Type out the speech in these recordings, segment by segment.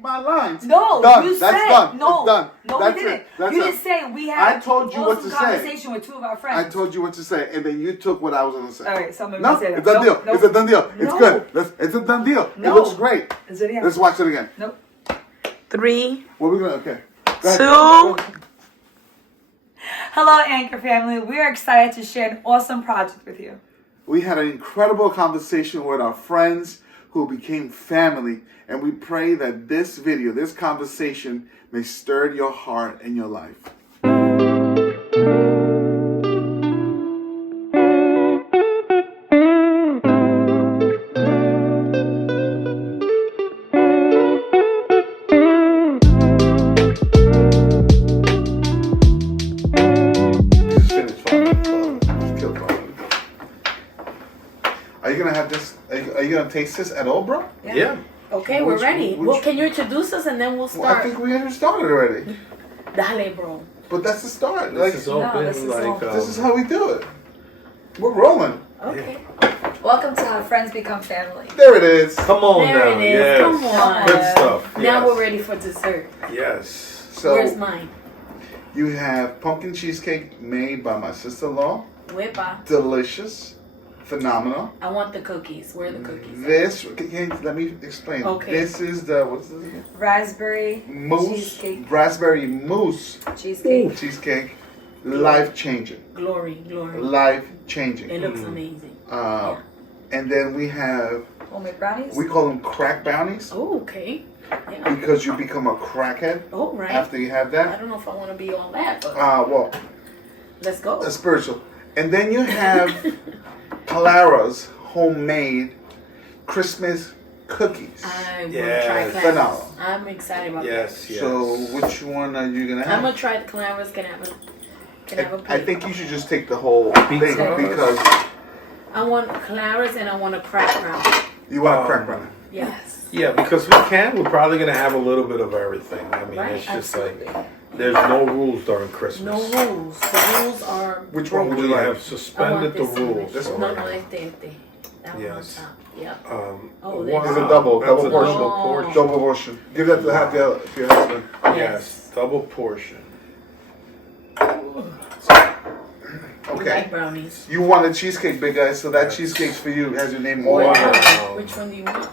my lines. No, done. you That's said done. no. It's done. No, That's we didn't. it. That's You it. didn't say we had. I told you what to say. Conversation with two of our friends. I told you what to say, and then you took what I was going to say. All right, so I'm No, gonna say that. it's a done deal. Nope. It's a done deal. It's No. good. It's a done deal. No. It looks great. Is it? Let's watch it again. Nope. 3, What are we going to? Okay. Go ahead. 2. Hello, Anchor family. We are excited to share an awesome project with you. We had an incredible conversation with our friends who became family, and we pray that this video, this conversation, may stir your heart and your life. Are you gonna have this? Are you gonna taste this at all, bro? Yeah. Okay, we're ready. Well, can you introduce us and then we'll Well, I start? think we started already. Dale, bro. But that's the start. This Like, has all been this is like. all- this is how we do it. We're rolling. Okay. Welcome to How Friends Become Family. There it is. Come on There now. it is. Yes. Come on. Good stuff. Now Yes. we're ready for dessert. Yes. So Where's mine? you have pumpkin cheesecake made by my sister-in-law. Whippa. Delicious, phenomenal. I want the cookies. Where are the cookies? This, let me explain. Okay. This is the what's this again? Raspberry Mousse, cheesecake. raspberry mousse Cheesecake. cheesecake. Life changing. Glory, glory. Life changing. It looks amazing. And then we have, Homemade brownies. we call them crack brownies Oh, okay. Yeah. because you become a crackhead Oh, right. after you have I that. don't know if I want to be all that, but Well, let's go. a spiritual. And then you have Clara's homemade Christmas cookies. I want to Yes. try Clara's. Phenomenal. I'm excited about Yes. Yes. So which one are you gonna that. have? I'm going to try the Clara's. Can I have a plate? I think you should just take the whole thing Pizza. because I want Clara's and I want a crack brownie. you want a crack brownie. Yes. Yeah, because we can. We're probably gonna have a little bit of everything. I mean, Right, it's just absolutely. like there's no rules during No Christmas. rules. The rules are. Which one would you We like? have suspended the I want this one. rules. This so, one? No, no, este. That one on Yes. top. Yep. Oh, there's It's a double That's a portion. double portion. Double portion. Give that to have your husband. Yes, double portion. We Okay. like brownies. You want a cheesecake, big guy, so that cheesecake's for you. It has your name on Wow. it. Which one do you want?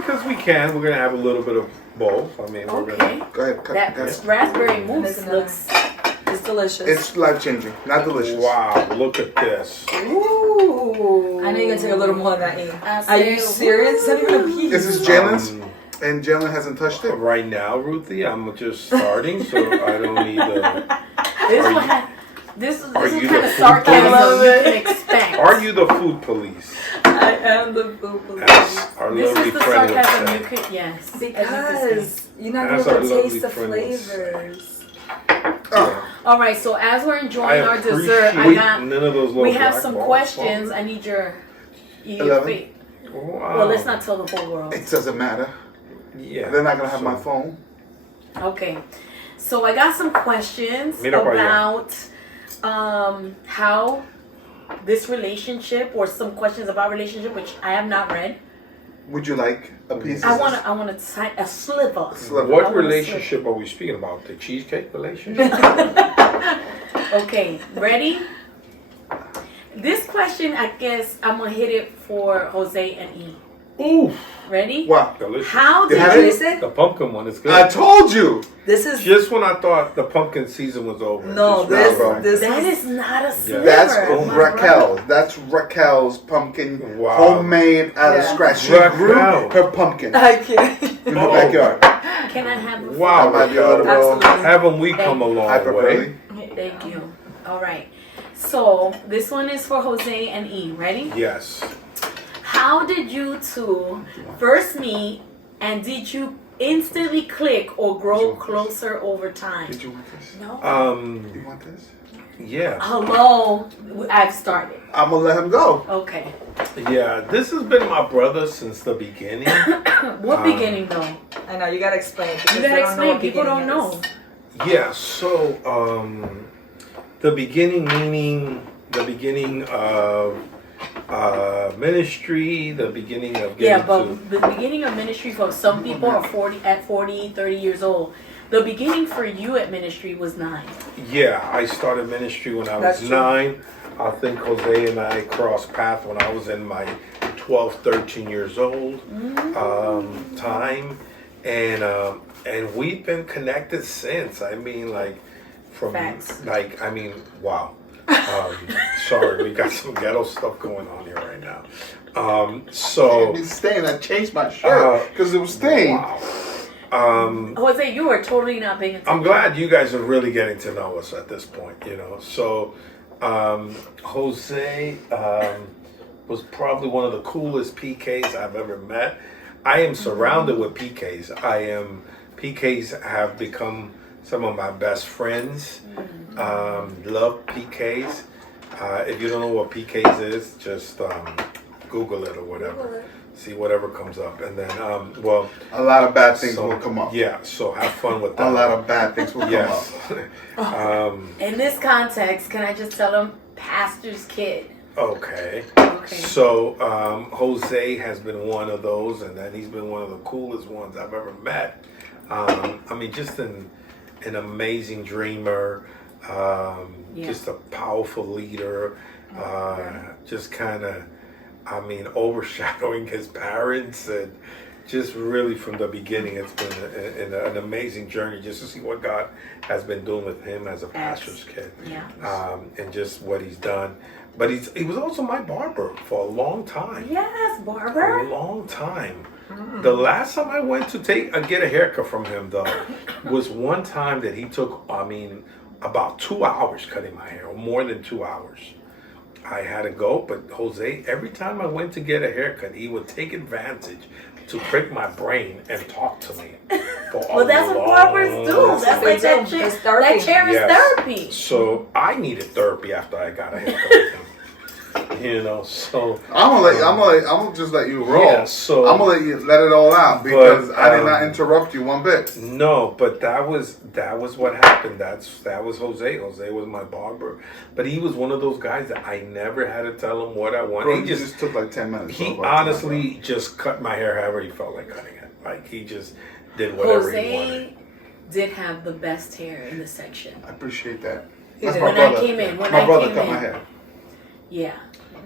Because we can. We're gonna have a little bit of both. I mean, we're Okay. gonna. Go ahead, cut. That Guys. raspberry mousse There's another. looks. It's delicious. It's life changing, not delicious. Wow! Look at this. Ooh. I know you're gonna take a little more than that, Ian. I Are you said, serious? It's not even a piece. This is Jalen's, Um, and Jalen hasn't touched it. Right now, Ruthie, I'm just starting, so I don't need the. This Are one you- had. This is are this you is the kind of food sarcasm police? you can expect. Are you the food police? I am the food police. As our This lovely is the friend would sarcasm say. you could. Yes. as you could say. Because you're not As gonna our lovely taste the friend would say. flavors. Yeah. All right. So as we're I enjoying our dessert, I appreciate got. none of those little We have black some balls. questions. I need your 11. fate. Wow. Well, let's not tell the whole world. It doesn't matter. Yeah. They're not gonna have so- my phone. Okay. So I got some questions Mira para allá. about how this relationship, or some questions about relationship, which I have not read. Would you like a piece? I of want this? to. I want a sliver. Sliver. I What wanna relationship are we speaking about? The cheesecake relationship? Okay, ready? This question, I guess I'm gonna hit it for Jose and E. Ooh, Ready? Wow. delicious. How You did have you? it? Taste it? The pumpkin one is good. I told you. This is Just when I thought the pumpkin season was over. no. Just This bro. this That is is not a sliver. That's my Raquel. brother. That's Raquel's pumpkin, Wow. homemade out of Yeah. scratch. She grew Raquel. her pumpkin I can't. in her Oh. backyard. Can I have a Wow, That might be a Raquel. little Absolutely. Haven't we come a long hyperbole. way? Thank you. All right. So this one is for Jose and E. Ready? Yes. How did you two first meet, and did you instantly click or grow closer over time? Did you want this? No. You want this? Yeah. Hello. I've started. I'm gonna let him go. Okay. Yeah, this has been my brother since the beginning. What beginning though? I know you gotta explain. because You they gotta don't know explain. what People don't beginning know. is. Yeah, so the beginning meaning the beginning of Ministry, the beginning of Yeah, getting but to. the beginning of ministry for some people are 40, 30 years old. The beginning for you at ministry was 9. Yeah, I started ministry when I was That's true. 9. I think Jose and I crossed paths when I was in my 12, 13 years old time. And we've been connected since. I mean, like, from, Facts. like, I mean, wow. Sorry, we got some ghetto stuff going on here right now. So, It's stained. I changed my shirt because it was stained. wow. Jose, you are totally not paying attention. I'm glad you guys are really getting to know us at this point, you know. So, Jose was probably one of the coolest PKs I've ever met. I am surrounded with PKs. PKs have become some of my best friends. Love PKs. If you don't know what PKs is, just Google it or whatever. See whatever comes up. And then, well... A lot of bad things will come up. Yeah, so have fun with that. A lot of bad things will come Yes. up. In this context, can I just tell them, pastor's kid? Okay. Okay. So Jose has been one of those, and then he's been one of the coolest ones I've ever met. I mean, just an amazing dreamer, just a powerful leader, just kind of, I mean, overshadowing his parents, and just really from the beginning, it's been an amazing journey just to see what God has been doing with him as a pastor's kid, and just what he's done. But he was also my barber for a long time. Yes, For barber. a long time. The last time I went to get a haircut from him, though, was one time that he took, I mean, about 2 hours cutting my hair, or more than 2 hours. I had to go, but Jose, every time I went to get a haircut, he would take advantage to prick my brain and talk to me. Well, that's what barbers do. That's like that chair. It's therapy. That chair is therapy. So I needed therapy after I got a haircut with him. You know, so I'm gonna just let you roll. Yeah, so I'm gonna let it all out because I did not interrupt you one bit. No, but that was what happened. That was Jose. Jose was my barber, but he was one of those guys that I never had to tell him what I wanted. Bro, He just took like 10 minutes. he bro. honestly just cut my hair however he felt like cutting it. Like he just did whatever he wanted. Jose did have the best hair in the section. I appreciate that. He did. my When I brother. came in, My brother cut my hair. Yeah.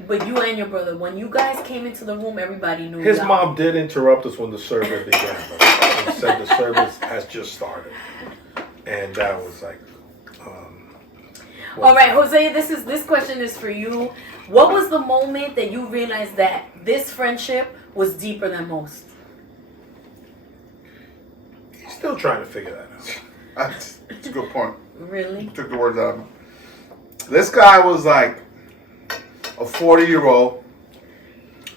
But you and your brother, when you guys came into the room, everybody knew His y'all. mom did interrupt us when the service began. He said the service has just started, and that was like. All right, Jose, this question is for you. What was the moment that you realized that this friendship was deeper than most? He's still trying to figure that out. That's a good point. Really? You took the words out of me. This guy was like a 40-year-old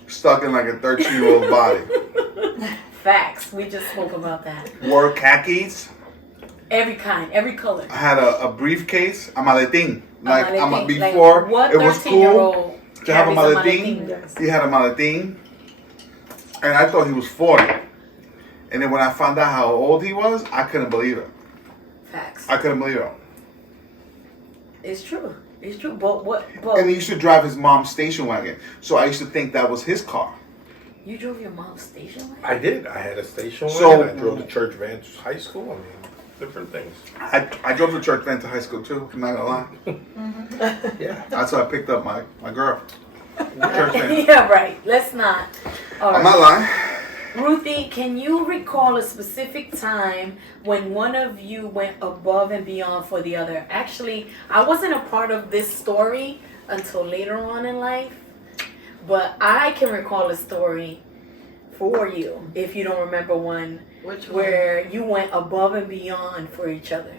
stuck in like a 13-year-old body. Facts. We just spoke about that. Wore khakis. Every kind, every color. I had a briefcase, a maletín. Like Maletín. before, Like, what it was cool 13-year-old to have a carries maletín. Yes. He had a maletín, and I thought he was 40. And then when I found out how old he was, I couldn't believe it. Facts. I couldn't believe it. It's true. It's true. But And he used to drive his mom's station wagon, so I used to think that was his car. you drove your mom's station wagon? I did. I had a station wagon. So- I drove to church van to high school. I mean, different things. I drove to church van to high school too. I'm not gonna lie. Yeah. That's how I picked up my girl. Church van. Yeah, right. Let's not. All I'm right. not lying. Ruthie, can you recall a specific time when one of you went above and beyond for the other? Actually, I wasn't a part of this story until later on in life, but I can recall a story for you if you don't remember one. Which where you went above and beyond for each other.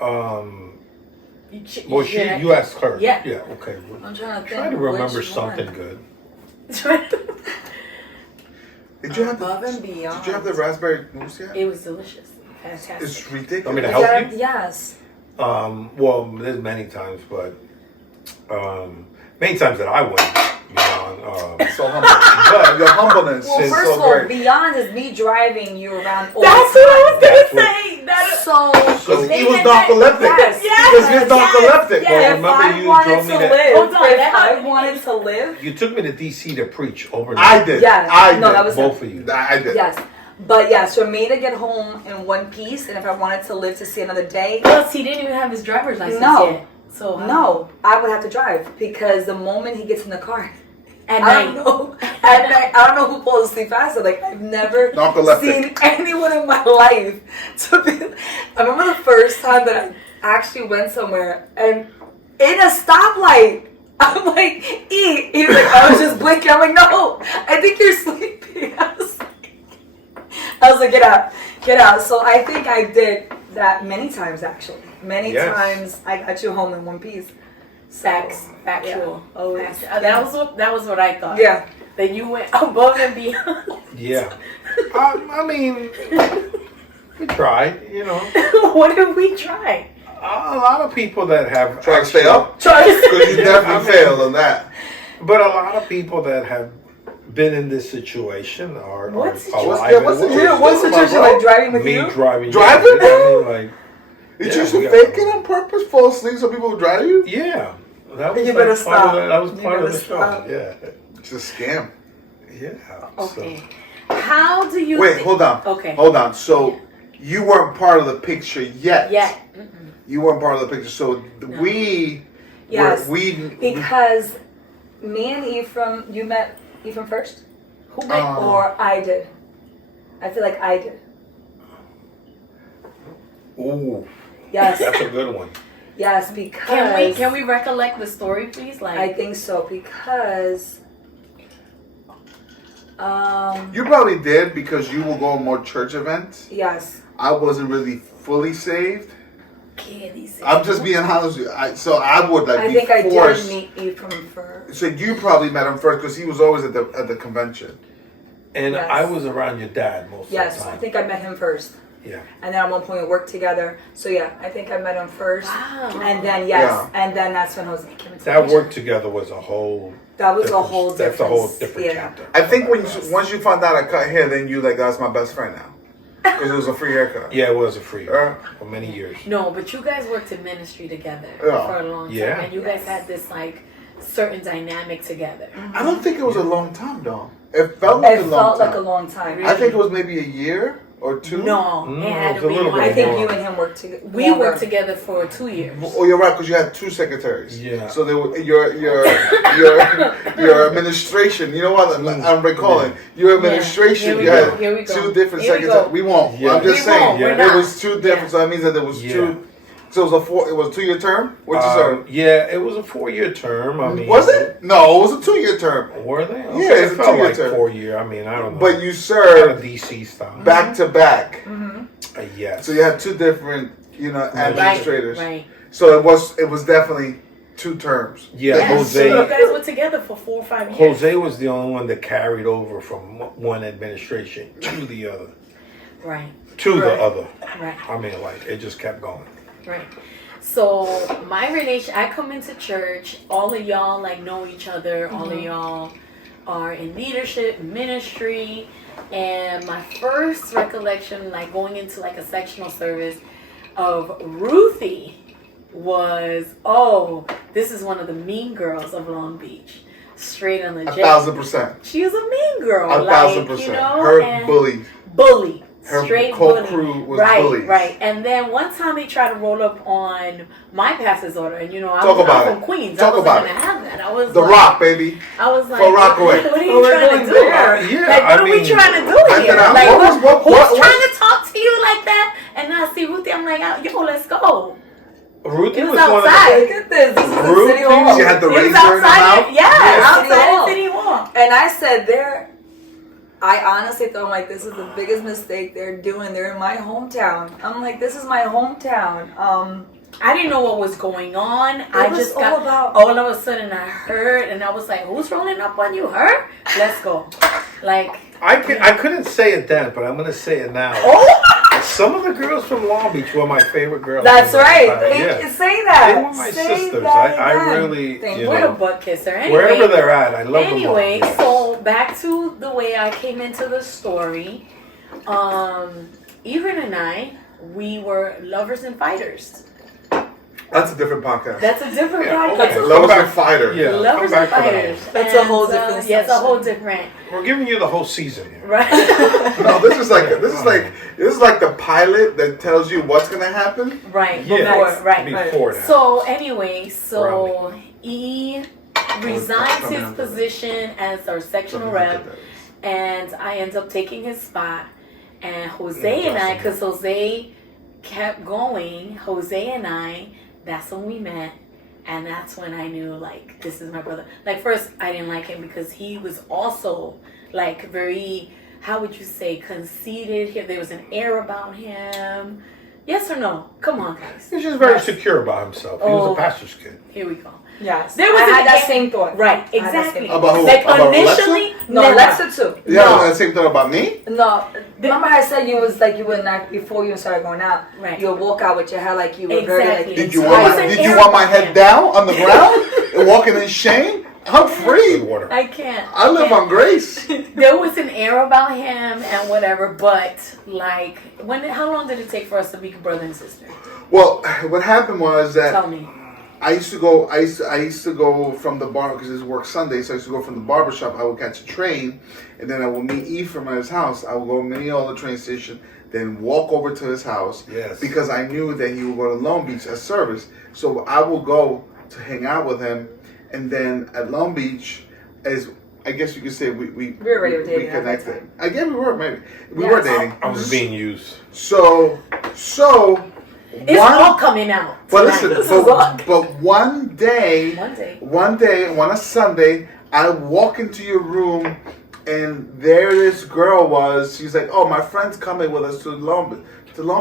Well, you asked her. Yeah. Yeah. Okay. I'm trying to think. Try to remember which something one. good. Did you have Above and beyond. Did you have the raspberry mousse yet? It was delicious. Fantastic. It's ridiculous. Want me to help you? Yes. Well, there's many times, but many times that I went beyond. So humble. But your humbleness Well, is first so of all, great. beyond is me driving you around. All That's the what time. I was That's gonna what- say. So Because They he was had that- narcoleptic. Yes, Because he's narcoleptic. yes. Well, if remember I you wanted drove to me there? live, Hold on, if that I happened. wanted to live, You took me to DC to preach overnight. I did. Yes. I did. No, that was Both of you. I did. yes. But yes, for me to get home in one piece, and if I wanted to live to see another day, Plus, he didn't even have his driver's license No. yet. So no, I would have to drive because the moment he gets in the car, At I don't night. know. At night, I don't know who falls asleep faster. Like I've never Narcoleptic. seen anyone in my life to be. I remember the first time that I actually went somewhere and in a stoplight. I'm like, eat. He was like, I was just blinking. I'm like, no, I think you're sleeping. I was like, get out. So I think I did that many times actually. Many Yes. times I got you home in one piece. So, Factual. Yeah, always. That was what I thought. Yeah. That you went above and beyond. Yeah. I mean, we tried, you know. What did we try? A lot of people that have Try to stay actually- up? Try Because you Yeah, definitely I mean- failed on that. But a lot of people that have been in this situation are What are situation? alive Yeah, and what's the well. deal? Yeah, what's the situation like driving with Me you? driving. Driving? Yeah, I mean, like, Did Yeah, you we just got- fake it on purpose, fall asleep so people would drive you? yeah. That was You like better part stop. of the, that was You part of better the show. stop. Yeah. It's a scam. Yeah. Okay. How do you Wait, thi- hold on. Okay. Hold on. So you weren't part of the picture yet. Yeah. You weren't part of the picture. So we Yes. we Because me and Ephraim, you met Ephraim first? Who made Or I did? I feel like I did. Ooh, Yes. that's a good one. Yes, because Can we recollect the story, please? Like I think so because you probably did because you will go to more church events. yes. I wasn't really fully saved. Candy said- I'm just being honest with you. So I would like I be think I did forced. meet Ephraim first. So you probably met him first because he was always at the convention. And Yes. I was around your dad most Yes, of the I time. think I met him first. Yeah. And then at one point we worked together. So yeah, I think I met him first. Wow. And then yes, Yeah. and then that's when Jose came into the That picture. work together was a whole. That was a different- whole That's a whole difference, different yeah. chapter. I think once you found out I cut hair, then you like that's my best friend now because it was a free haircut. Yeah, it was a free Uh, for many years. No, but you guys worked in ministry together Yeah. for a long time, Yeah. and you guys had this like certain dynamic together. I don't think it was a long time though. It felt like It a long felt time. like a long time. I think it was maybe a year or two. No, No, it had it to was a be little more. bit I think more. you and him worked together. We worked together for 2 years. Oh, you're right because you had two secretaries. Yeah. So they were, your administration. You know what I'm recalling? Your administration. Here we You go, had here we go. two different Here we secretaries. go. We won't. Yeah. I'm just We saying. won't, we're There not. was two different. Yeah. So that means that there was Yeah. two. So it was it was a 2 year term. What you serve? Yeah, it was a 4-year term. I mean, Was it? No, it was a 2 year term. Were they? Okay, Yeah, it's it a felt 2-year like term. 4-year. I mean, I don't know. But you kind of served DC style. back to back. Yes. So you had two different, administrators. Right. So it was definitely 2 terms. Yeah, Yes. Jose. So you guys were together for 4 or 5 years. Jose was the only one that carried over from one administration to the other. Right. To the Right. other. Right. I mean, like, it just kept going. Right. So my relation, I come into church. All of y'all like know each other. All of y'all are in leadership, ministry, and my first recollection, like going into like a sectional service of Ruthie, was this is one of the mean girls of Long Beach, straight on the jet. 1,000%. She was a mean girl, 1,000%. You know, Her and bully. Her straight whole bully. crew was right, bullies. Right, and then one time they tried to roll up on my pastor's order, and Talk I'm about from it. Queens. Talk I wasn't about gonna it. have that. I was The like, Rock, baby. I was like, For Rockaway. what are you What we're trying to doing do? there. Yeah, Like, what I are we mean, trying to do Let here? it out. Like, What who's was- trying to talk to you like that? And I see Ruthie, I'm like, yo, let's go. Ruthie It was was one of outside. Look at this. This is the Ruthie, city hall. she had the It was razor in her outside. mouth. Yeah, Yeah. outside City Hall. And I said, I honestly thought, like, this is the biggest mistake they're doing. They're in my hometown. I'm like, this is my hometown. I didn't know what was going on. I was just all got about- all of a sudden I heard, and I was like, "Who's rolling up on you? Her? Let's go!" Like, I couldn't say it then, but I'm going to say it now. Some of the girls from Long Beach were my favorite girls. That's right. Yeah. Say that. They were my Say sisters. that I again. really, Thank you you. what a know, butt kisser. Anyway, wherever they're at, I love them all. Anyway, Yes. so back to the way I came into the story. Evan and I we were lovers and fighters. That's a different podcast. That's a different Yeah, podcast. okay. Lovers and Fighter. Yeah. Lovers come and back for that fighters. one. That's a whole different Yeah, it's a whole section. different. We're giving you the whole season here. Right. No, this is like the pilot that tells you what's gonna happen. Right. Yeah. Before, Nice. right. Before that. So anyway, so Brownie. he resigns his position as our sectional rep, and I end up taking his spot. And Jose and I, because Jose kept going, Jose and I, that's when we met. And that's when I knew, like, this is my brother. Like, first, I didn't like him because he was also, like, very, how would you say, conceited. There was an air about him. Yes or no? Come on, guys. He's just very secure about himself. He was Oh. a pastor's kid. Here we go. Yes. There was I a- had that same thought. Right, I had that exactly. same About who? Like, About initially, No, never. Alexa too. Yeah, No. the same thing about me. No, remember how I said you was like you would not before you started going out. Right. You would walk out with your hair like you were very like. Exactly. Did you I was want an did you air want my man. head down on the ground and walking in shame? I'm Good free. water. I can't. I live on grace. There was an air about him and whatever, but like, how long did it take for us to be brother and sister? Well, what happened was that Tell me. I used to go from the bar because it's work Sunday, so I used to go from the barber shop. I would catch a train, and then I would meet Ephraim at his house. I would go to Mineola train station, then walk over to his house. Yes. Because I knew that he would go to Long Beach at service, so I would go to hang out with him, and then at Long Beach, as I guess you could say, we already dating at that connected. time. I guess we were maybe we Yes. were dating. I was being used. So. It's all coming out. But tonight. listen, but one day, on a Sunday, I walk into your room, and there this girl was. She's like, "Oh, my friend's coming with us to Long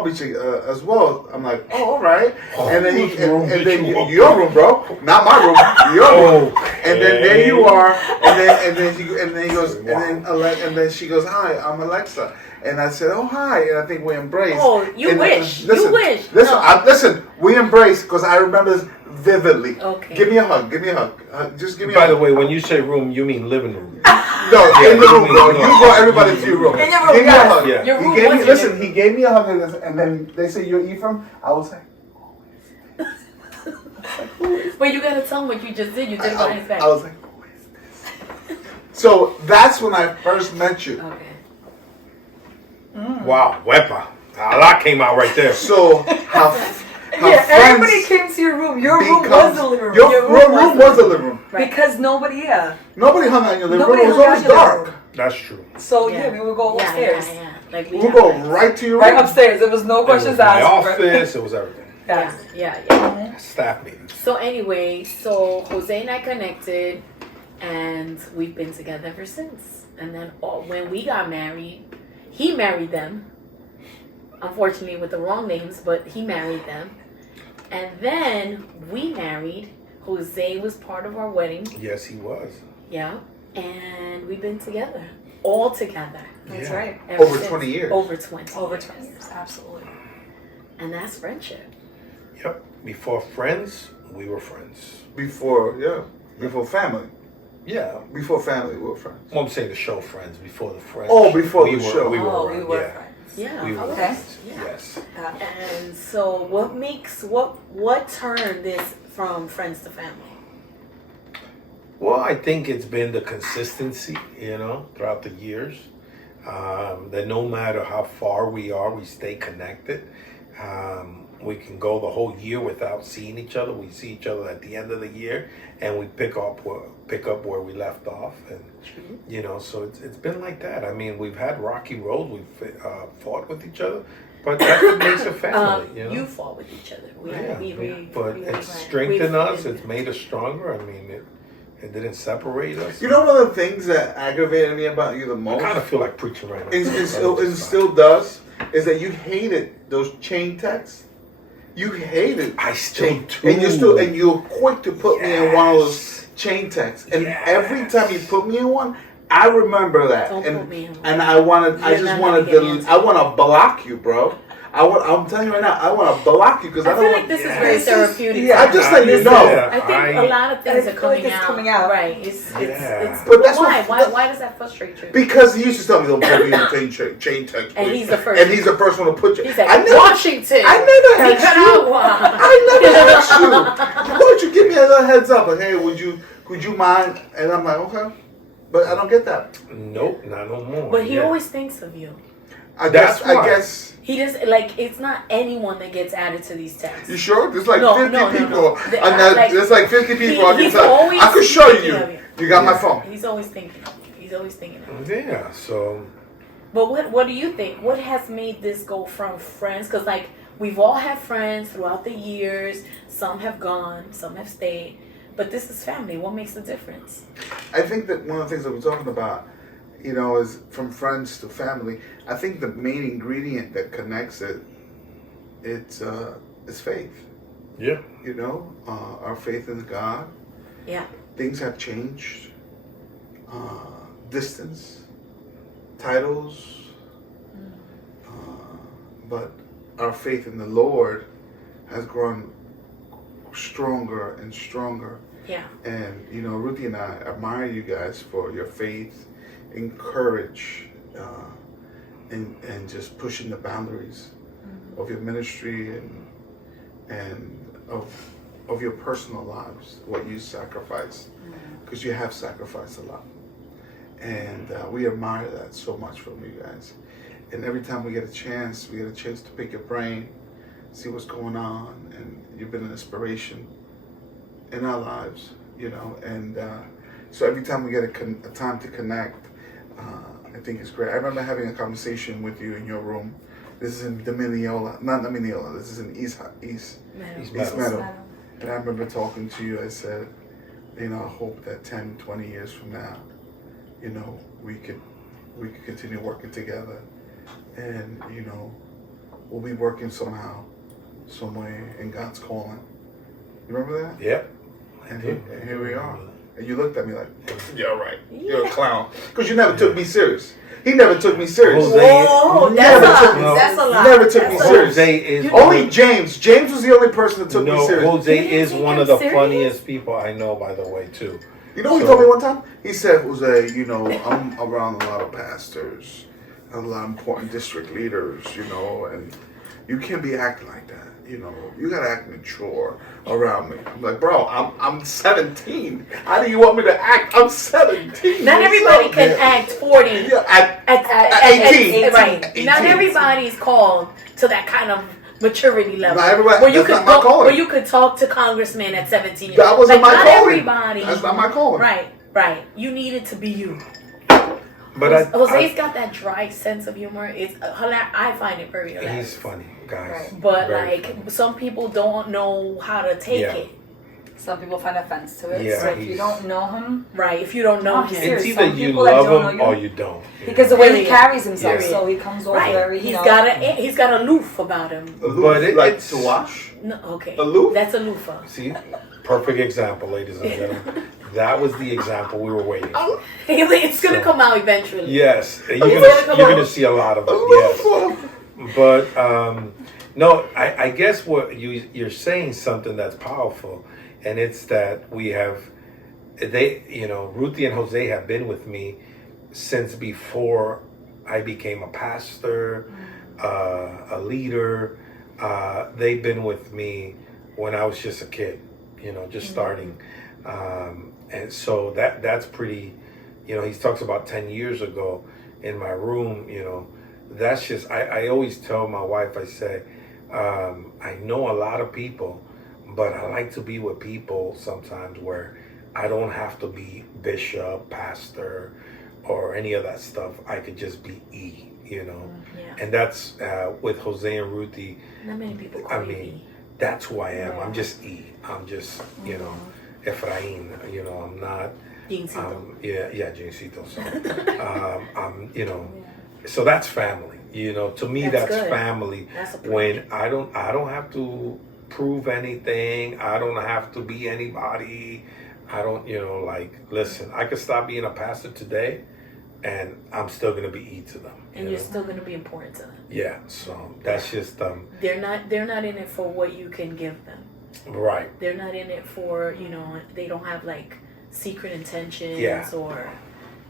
Beach as well." I'm like, "Oh, all right." And then your room, bro, not my room, your room. And then there you are, and then she goes, "Hi, I'm Alexa." And I said, "Oh, hi," and I think we embraced. Oh, you And, wish. Listen, You wish. Listen, No. listen. We embraced because I remember this vividly. Okay. Give me a hug. Give me a hug. Just give me. By a the hug. way, when you say room, you mean living room. No, in the room, bro. You go everybody to your room. In your room, Give me a yes. hug. Yeah. Your room He gave me. was Listen, he gave me a hug, and then they say you're Ephraim. I was like, But you gotta tell him what you just did. You did it behind his back. I was like, who is this? So that's when I first met you. Okay. Wow, wepa. A lot came out right there. So how Yeah, everybody friends came to your room. Your room becomes- was the living room. Your room was the living room. Right. Because nobody, yeah. Nobody hung out in your living Nobody room. It was hung out always in your living dark. room. That's true. So yeah, we would go upstairs. Yeah. Like We would go right to your room. Right upstairs. There was no It was questions my asked. office. It was everything. Yes. Yeah. Staff meetings. So anyway, so Jose and I connected, and we've been together ever since. And then when we got married, he married them. Unfortunately, with the wrong names, but he married them. And then we married. Jose was part of our wedding. Yes, he was. Yeah. And we've been together. All together. That's Yeah. right. ever Over since. 20 years. Over 20. Over 20 years. Absolutely. And that's friendship. Yep. Before friends, we were friends. Before family. Yeah. Before family, we were friends. Well, I'm saying the show friends. Before the friends. Oh, before we the were, show. We were, Oh, around, we were yeah. friends. Yeah. We were Okay. friends. Yeah. Yes. And so what turned this from friends to family? Well, I think it's been the consistency, throughout the years. That no matter how far we are, we stay connected. We can go the whole year without seeing each other. We see each other at the end of the year, and we pick up where we left off. And so it's been like that. I mean, we've had rocky roads. We've fought with each other, but that's what makes a family. You fought with each other. But it's strengthened us. It's made us stronger. I mean, it didn't separate us. You know, one of the things that aggravated me about you the I most, kind of feel like preaching right now. it still does, is that you hated those chain texts. You hated. I still do. And you're quick to put me in one of those chain texts. And every time you put me in one, I remember that. Don't and put me in one. and I You're just not want gonna get to answers. I want to block you, bro. I'm telling you right now, I want to block you because I I don't feel want. like this is very therapeutic. Yeah. I'm just letting you know. I think a lot of things I are feel like coming it's out. coming out. Right. It's But that's why? what- Why does that frustrate you? Because he used to tell me, don't put me in the chain text. And please." he's the first. And he's the first one to put you. He's like, I never, Washington. I never had you. Nicaragua. I never asked you. Why don't you give me a little heads up? Like, hey, would you mind? And I'm like, okay. But I don't get that. Nope, not no more. But he always thinks of you. I That's guess. I why. guess. He just like it's not anyone that gets added to these texts. You sure? There's like No, 50 no, no, people. no. There's like 50 people. I can he's tell. always I could show thinking of you. you. You got my phone. He's always thinking. He's always thinking. Yeah. So. But what do you think? What has made this go from friends? Because like we've all had friends throughout the years. Some have gone, some have stayed. But this is family. What makes the difference? I think that one of the things that we're talking about, is from friends to family. I think the main ingredient that connects it, it's faith. Yeah. Our faith in God. Yeah. Things have changed. Distance, titles, but our faith in the Lord has grown stronger and stronger. Yeah. And Ruthie and I admire you guys for your faith, courage, and just pushing the boundaries of your ministry and of your personal lives, what you sacrifice, because you have sacrificed a lot. And we admire that so much from you guys. And every time we get a chance to pick your brain, see what's going on, and you've been an inspiration in our lives, and so every time we get a time to connect, I think it's great. I remember having a conversation with you in your room. This is in not the Mineola, this is in East Meadow. And I remember talking to you, I said, I hope that 10, 20 years from now, we could continue working together, and we'll be working somehow, some way in God's calling. You remember that? Yep. And here we are. And you looked at me like, "You're right. You're a clown," because you never took me serious. He never took me serious. Whoa, that's a lot. Never took me serious. Jose is Only James. James was the only person that took me serious. Jose is take one him of the serious? funniest people I know, by the way, too. You know what he told me one time? He said, Jose, I'm around a lot of pastors, a lot of important district leaders, and you can't be acting like that. You gotta act mature around me. I'm like, bro, I'm 17. How do you want me to act? I'm 17. Not everybody can act 40. Yeah, at 18. Right. 18. Not everybody's called to that kind of maturity level. Not everybody. Where you That's could not my calling. where you could talk to congressmen at 17. That wasn't my not calling. everybody. That's not my calling. Right. You needed to be you. But Jose's got that dry sense of humor. It's I find it very hilarious. he's funny, guys. But Very funny. some people don't know how to take Yeah. it. Some people find offense to it. Yeah, So if you don't know him, Right. If you don't know Oh, him. he's It's There's either some you people that love don't him know or you. you don't. because the way he Period. carries himself, Yeah. so he comes off Right. very. He's got aloof about him. Aloof, But like it's- to wash? No, okay. Aloof? That's aloofa. See, perfect example, ladies and gentlemen. That was the example we were waiting for. It's gonna come out eventually. Yes, and Aloof. you're gonna see a lot of it. Yes. But no, I guess what you're saying something that's powerful, and it's that Ruthie and Jose have been with me since before I became a pastor, a leader. They've been with me when I was just a kid, just starting, and so that's pretty. He talks about 10 years ago in my room. That's just I always tell my wife, I say, I know a lot of people, but I like to be with people sometimes where I don't have to be bishop, pastor, or any of that stuff. I could just be Yeah. And that's with Jose and Ruthie. Not many people call you E. That's who I am. I'm just I'm just, Efrain. I'm not. Jeancito. Jeancito. So, so that's family. To me, That's that's good. family. That's a When I don't have to prove anything. I don't have to be anybody. I don't, listen, I could stop being a pastor today. and I'm still going to be E to them. And you're still going to be important to them. Yeah, so that's just they're not in it for what you can give them. Right. They're not in it for, they don't have like secret intentions or,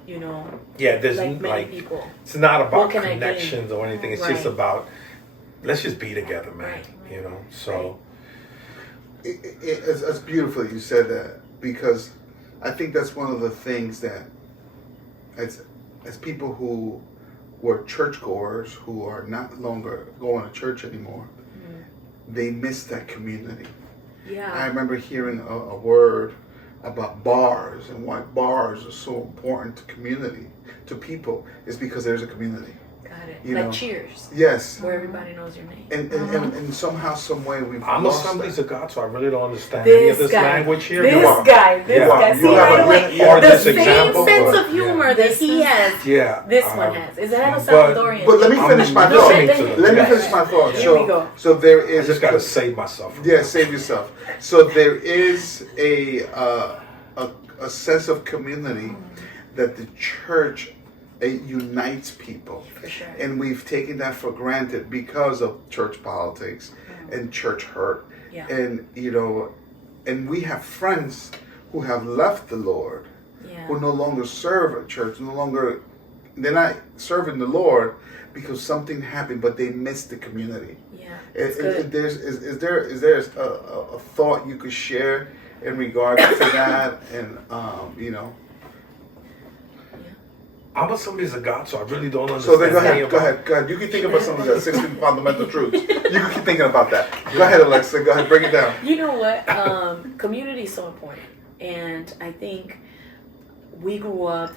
there's like many people. It's not about connections or anything. It's just about, let's just be together, man. Right. So. It's beautiful you said that, because I think that's one of the things that as people who were churchgoers who are not longer going to church anymore, they miss that community. Yeah. I remember hearing a word about bars, and why bars are so important to community, to people, is because there's a community. Got it. Like Cheers. Yes. Where everybody knows your name. And somehow, some way, I'm lost Assemblies of God, so I really don't understand this any of this guy, language here. This guy. See, right away, the same sense of humor that he has, this one has. Is that a Salvadorian? But let me finish my thought. Let me finish my thought. Here we go. So there is. I just got to save myself. Save yourself. So there is a sense of community that the church unites people. For sure. And we've taken that for granted because of church politics and church hurt. Yeah. And, and we have friends who have left the Lord, who no longer serve at church, they're not serving the Lord because something happened, but they missed the community. Yeah. Is there a thought you could share in regards to that? And, I'm Assemblies of God, so I really don't understand. So then go ahead. You can think about some of the 16 fundamental truths. You can keep thinking about that. Go ahead, Alexa. Go ahead, break it down. You know what? Community is so important. And I think we grew up,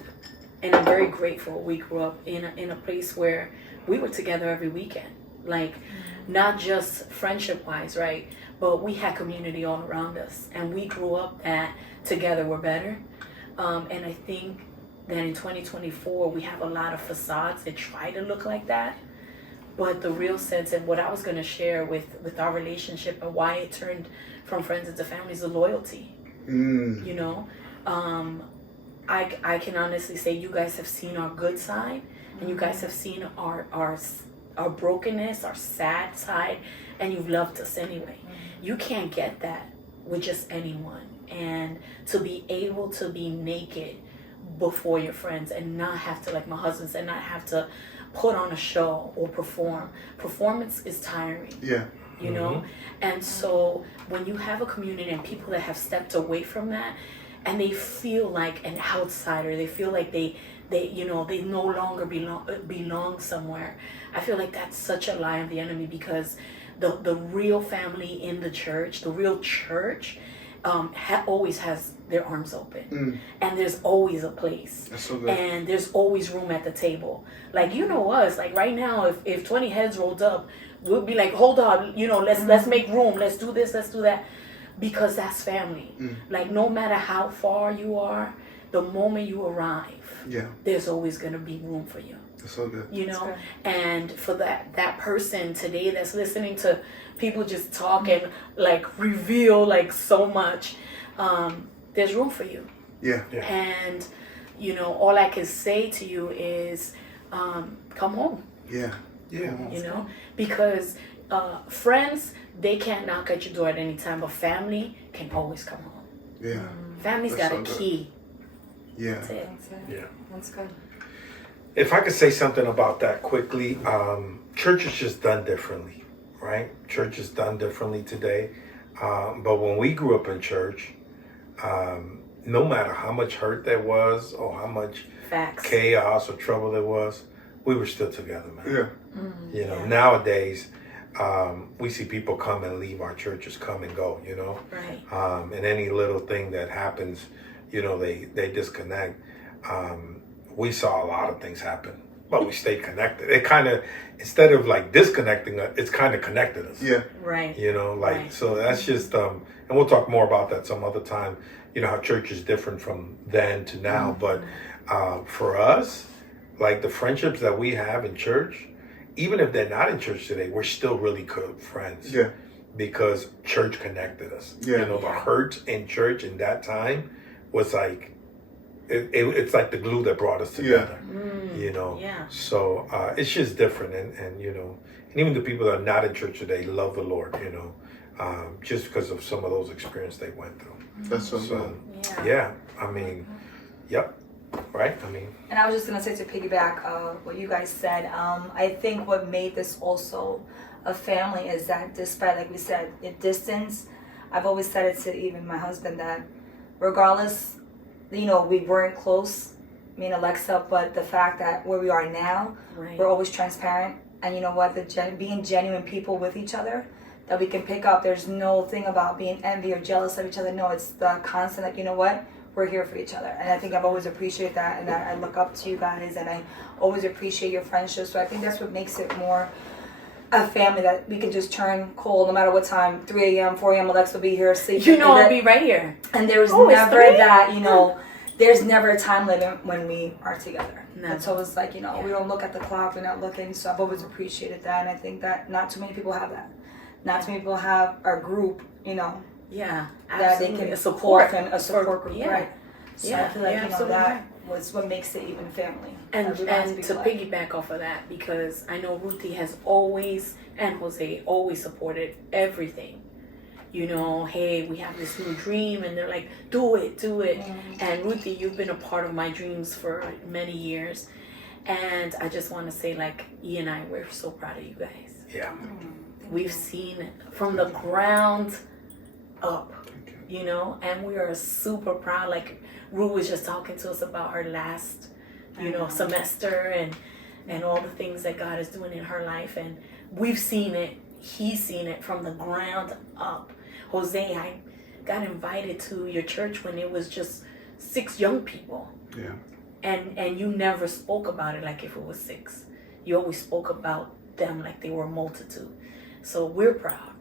and I'm very grateful, we grew up in a place where we were together every weekend. Like, not just friendship-wise, right? But we had community all around us. And we grew up that together we're better. And I think that in 2024 we have a lot of facades that try to look like that, but the real sense, and what I was going to share with our relationship and why it turned from friends into family, is the loyalty. I can honestly say you guys have seen our good side, and you guys have seen our brokenness, our sad side, and you've loved us anyway. You can't get that with just anyone. And to be able to be naked before your friends and not have to, like my husband said, not have to put on a show or perform. Performance is tiring. Yeah. And so when you have a community and people that have stepped away from that, and they feel like an outsider, they feel like they no longer belong somewhere. I feel like that's such a lie of the enemy, because the real family in the church, the real church, always has their arms open, and there's always a place. That's so good. And there's always room at the table. Like, us, like right now, if 20 heads rolled up, we'll be like, hold on, let's make room, let's do this, let's do that, because that's family. Like, no matter how far you are, the moment you arrive, there's always gonna be room for you. That's so good. And for that person today that's listening to people just talk and like reveal like so much, there's room for you. Yeah. And all I can say to you is come home. Yeah. Because friends, they can't knock at your door at any time, but family can always come home. Yeah. Family's got a key. Yeah. That's it. Yeah. That's good. If I could say something about that quickly, church is just done differently, right? Church is done differently today. But when we grew up in church, no matter how much hurt there was or how much chaos or trouble there was, we were still together, man. Yeah. Nowadays, we see people come and leave our churches, come and go, Right. And any little thing that happens, they disconnect. We saw a lot of things happen, but we stayed connected. It kind of, instead of like disconnecting us, it's kind of connected us. Yeah. Right. Right. So that's just, and we'll talk more about that some other time, how church is different from then to now. But for us, like the friendships that we have in church, even if they're not in church today, we're still really good friends. Yeah. Because church connected us. Yeah. The hurt in church in that time was like, it's like the glue that brought us together. You know. Yeah. So it's just different, and you know, and even the people that are not in church today love the Lord. You know, just because of some of those experiences they went through. That's so good. Yeah. I mean, yep. Right. I mean. And I was just gonna say, to piggyback what you guys said, I think what made this also a family is that despite, like we said, the distance, I've always said it to even my husband that regardless, you know, we weren't close, me and Alexa, but the fact that where we are now, we're always transparent, and you know what, being genuine people with each other, that we can pick up. There's no thing about being envy or jealous of each other. No, it's the constant, like, you know what, we're here for each other. And I think I've always appreciated that, and I look up to you guys, and I always appreciate your friendship. So I think that's what makes it more a family, that we can just turn cold no matter what time, 3 a.m., 4 a.m., Alexa will be here sleeping. You know, I'll be right here. And there's never that, you know, there's never a time limit when we are together. It's always like, you know, we don't look at the clock, we're not looking. So I've always appreciated that, and I think that not too many people have that. Not too many people have a group, you know, that they can a support group, right? So I feel like, you know, that right. was what makes it even family. And to piggyback off of that, because I know Ruthie has always, and Jose, always supported everything. You know, hey, we have this new dream, and they're like, do it. And Ruthie, you've been a part of my dreams for many years. And I just want to say, like, E and I, we're so proud of you guys. Yeah. We've seen it from the ground up, you know, and we are super proud. Like, Ru was just talking to us about her last, you know, semester and all the things that God is doing in her life. And we've seen it. He's seen it from the ground up. Jose, I got invited to your church when it was just 6 young people. Yeah. And you never spoke about it like if it was 6. You always spoke about them like they were a multitude. So we're proud.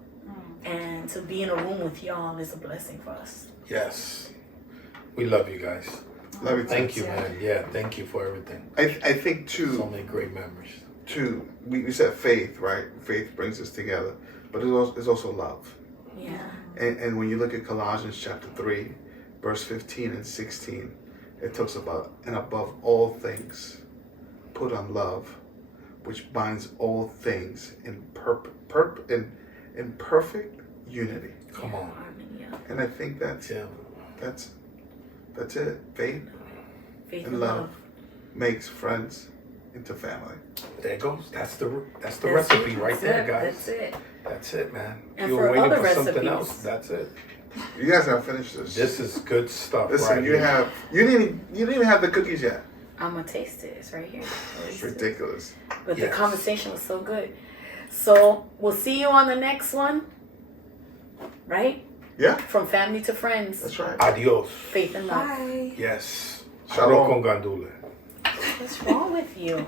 And to be in a room with y'all is a blessing for us. Yes. We love you guys. Love you. Thank you, man. Yeah, thank you for everything. I think too. So many great memories. Too, we said faith, right? Faith brings us together, but it's also love. Yeah. And when you look at Colossians chapter 3, verse 15 and 16, it talks about, and above all things, put on love, which binds all things in perfect unity. Come on. And I think that's it. Faith and love makes friends into family. There it goes. That's the recipe right there, guys. That's it, man. And You're waiting other for something recipes. else. That's it. You guys have finished this. This is good stuff. Listen, right you didn't even have the cookies yet. I'm gonna taste it. It's right here. It's ridiculous. But the conversation was so good. So we'll see you on the next one. Right? Yeah. From family to friends. That's right. Adios. Faith and love. Bye. Yes. Shalom. Con gandula. What's wrong with you?